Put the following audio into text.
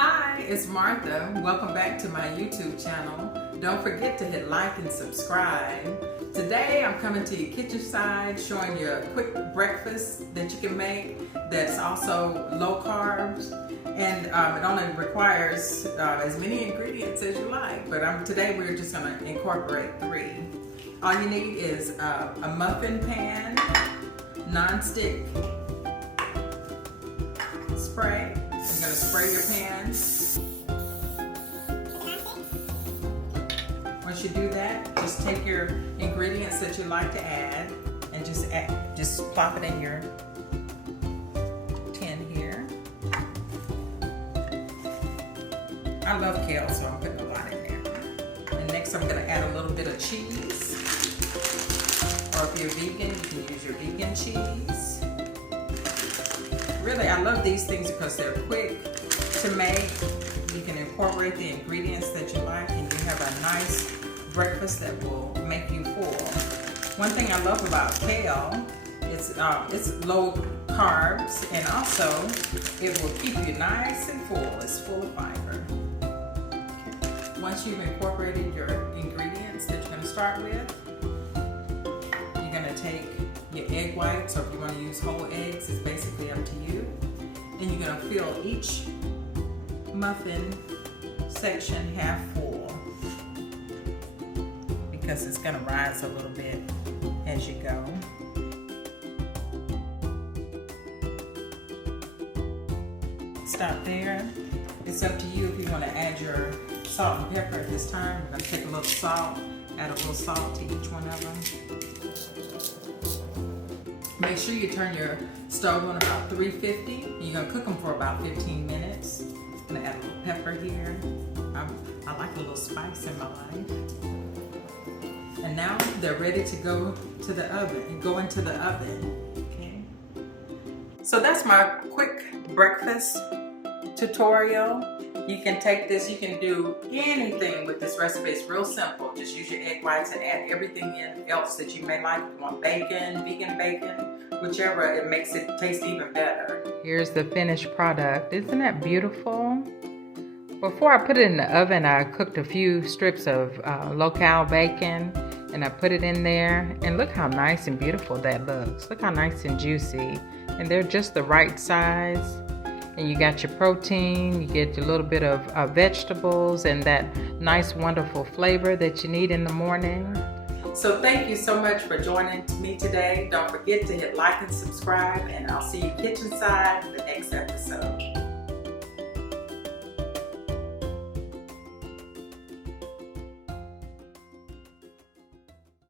Hi, it's Martha. Welcome back to my YouTube channel. Don't forget to hit like and subscribe. Today I'm coming to your kitchen side showing you a quick breakfast that you can make that's also low carbs, and it only requires as many ingredients as you like, but today we're just going to incorporate 3. All you need is a muffin pan, non-stick spray. You're going to spray your pan. Once you do that, just take your ingredients that you like to add and just plop it in your tin here. I love kale, so I'm putting a lot in there. And next I'm going to add a little bit of cheese. Or if you're vegan, you can use your vegan cheese. Really, I love these things because they're quick to make. You can incorporate the ingredients that you like and you have a nice breakfast that will make you full. One thing I love about kale is it's low carbs, and also it will keep you nice and full. It's full of fiber. Once you've incorporated your ingredients that you're going to start with, you're going to take your egg whites, or if you want to use whole eggs, it's basically up to you. And you're going to fill each muffin section half full, because it's going to rise a little bit as you go. Stop there. It's up to you if you want to add your salt and pepper at this time. I'm going to take a little salt, add a little salt to each one of them. Make sure you turn your stove on about 350. You're going to cook them for about 15 minutes. I'm going to add a little pepper here. I like a little spice in my life. And now they're ready to go to the oven. Go into the oven. Okay. So that's my quick breakfast tutorial. You can take this, you can do anything with this recipe. It's real simple. Just use your egg whites and add everything in else that you may like. If you want bacon, vegan bacon, whichever, it makes it taste even better. Here's the finished product. Isn't that beautiful? Before I put it in the oven, I cooked a few strips of low-cal bacon, and I put it in there. And look how nice and beautiful that looks. Look how nice and juicy. And they're just the right size. And you got your protein, you get a little bit of vegetables and that nice, wonderful flavor that you need in the morning. So thank you so much for joining me today. Don't forget to hit like and subscribe, and I'll see you kitchen side in the next episode.